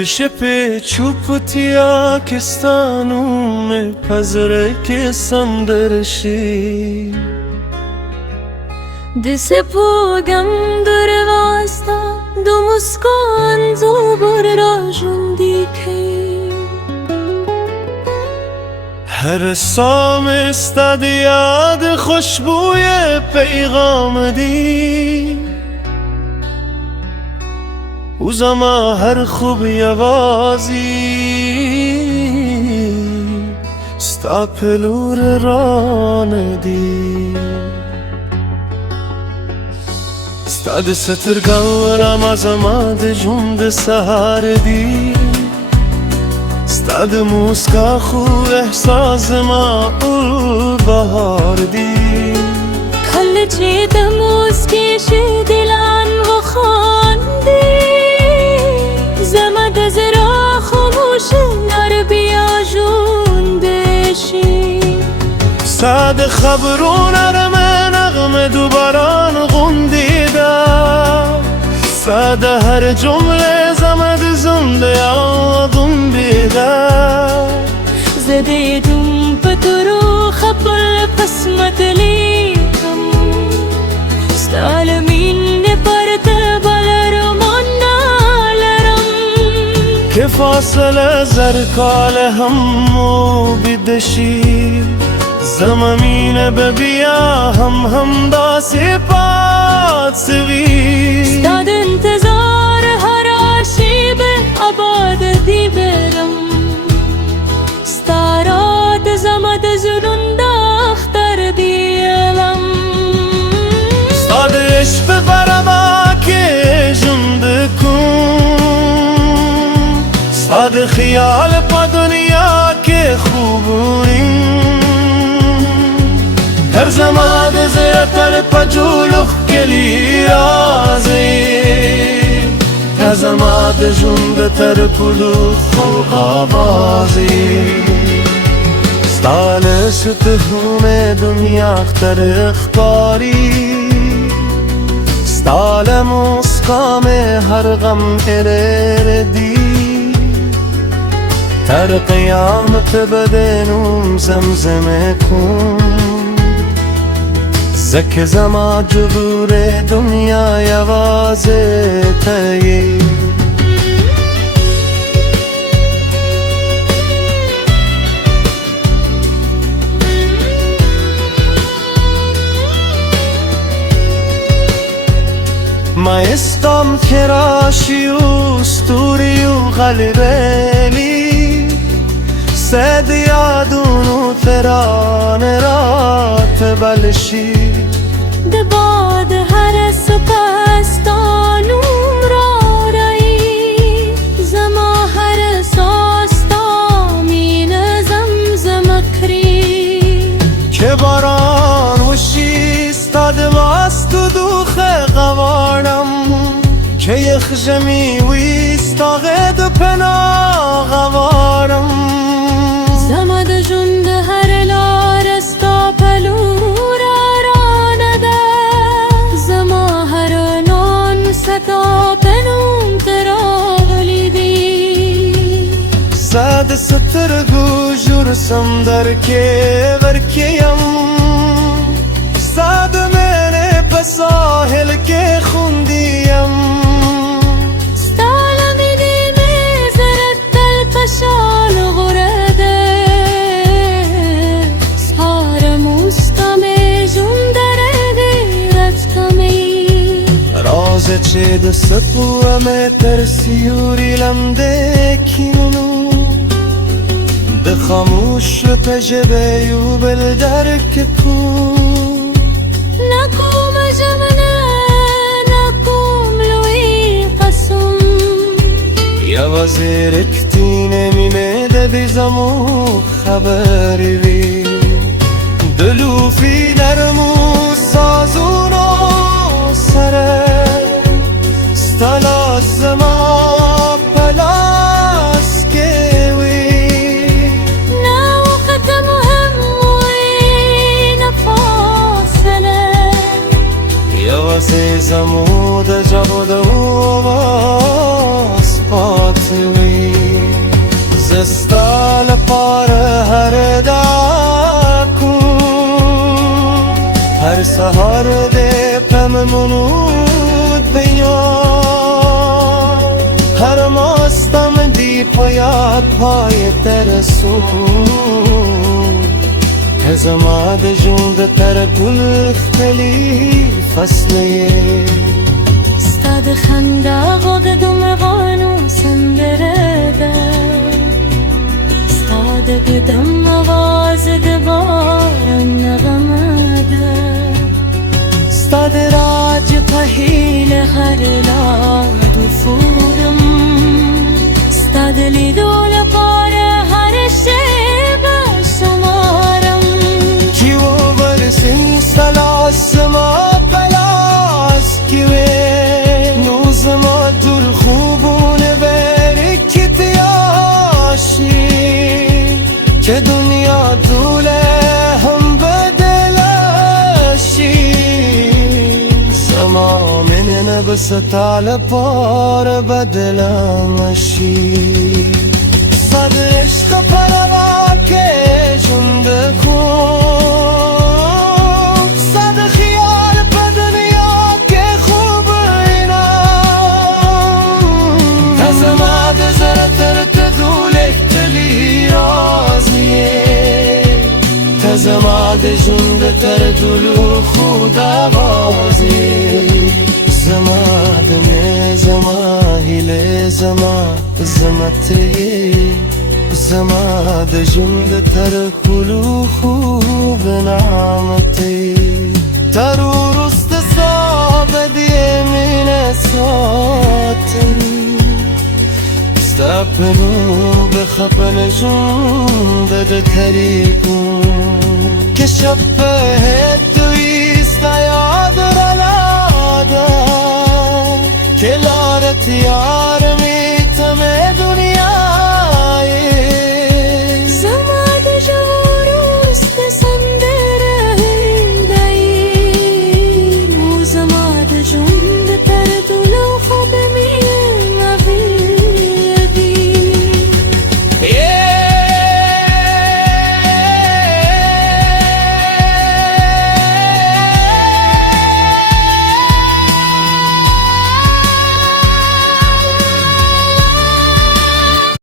دشه पे चुपतिया किस्तानों में पजरे के संदर्शी दिसे pågam durvasta du muskan zubur rajun dikhe हर सौ में इस्ताद याद खुशबूय पैगाम दी وزما هر خوب یوازی ستا پلور ران دی ستا د سترگاو راما زما د جند سهار دی ستا د موسکا خو احساس ما بهار دی کل چه د موسکش دلان و خاندی زمد زرا خاموش نر بیاجون بشی ساد خبرون رمه نغمه دوباران غندیده ساد هر جمله زمد زنده آدم بیده زده دم پترو خبر قسمت لیکم ستالمین پرت بالرمان که فاصله زرکال همو بدشی زمامین ببیا هم داسی پاد سوی ستاد انتظار هر عاشی به آباد دی برم ستارات زمد زنون داختر دیلم ستاد عشق برما که جند کن ستاد خیال پا دنیا که خوبوین هر زمان زیتر پا جولخ کلی رازی هر زمان جند تر پلو خو آوازی ستال ستهوم دنیا اختر اخباری ستال مسقام هر غم اردی تر قیامت بدنم زمزمه کن زک زما جبور دنیا یوازه تایی ما استم کراشی و استوری و غلبلی سد یادون و تران رات بلشی دباد هر سپستانوم را رایی زما هر ساستامین زمزم کری که باران وشی استاد واست و دوخ غوارم که یخ جمی ویستاغد پنا غوارم زمد جند هر لارستا پلور رانده زما هر نان ستا پنوم تراولیدی ساد سترگو جرسم در که ورکیم ساد من پساهل که خوندیم ستالمیدی میزرد دل پشان غرده سهار موسکم جندر غیرت کمی راز چه د سپوم ترسیوری لمده کینو د خاموش پجبه یو بل درک کو نکوم جمنه نکوم لوی قسم یوازی رکتین مینه ده بیزمو خبری وی دلوفی نرمو سازونو سره ستالاز ما پلاس که وی سوی زستا لپاره هر داکو هر سهار ده پم منود بیان هر ماستم دی پایا پای ترسون هزما ده جوند تر گل خلی فصله استاد خنده غد دمرغانو سندره ده استاد قدم آواز دبارم نغمه ده استاد راج پهیل هر لاد و فورم استاد لیدو لپاره هر شب شمارم کیو برسین سلاس ما پلاس کیوه نوز ما دور خوبونه بری کتیاشی که دنیا دوله هم بدلاشی زما من نبس تعال پار بدلمشی صد عشق پروا که جند کن صد خیال به دنیا که خوب اینم تزماد زرتر تدولک تلی رازیه تزماد جند تر دلو خود آوازیه زما دمه زما هیله زما تی زما د ژوند تر کلو خوب نعمتي تر ورست صعب دي من ساتن استقبلو بخفن ژوند د تریکون که شبه دویست یاد رلاده که لارت یار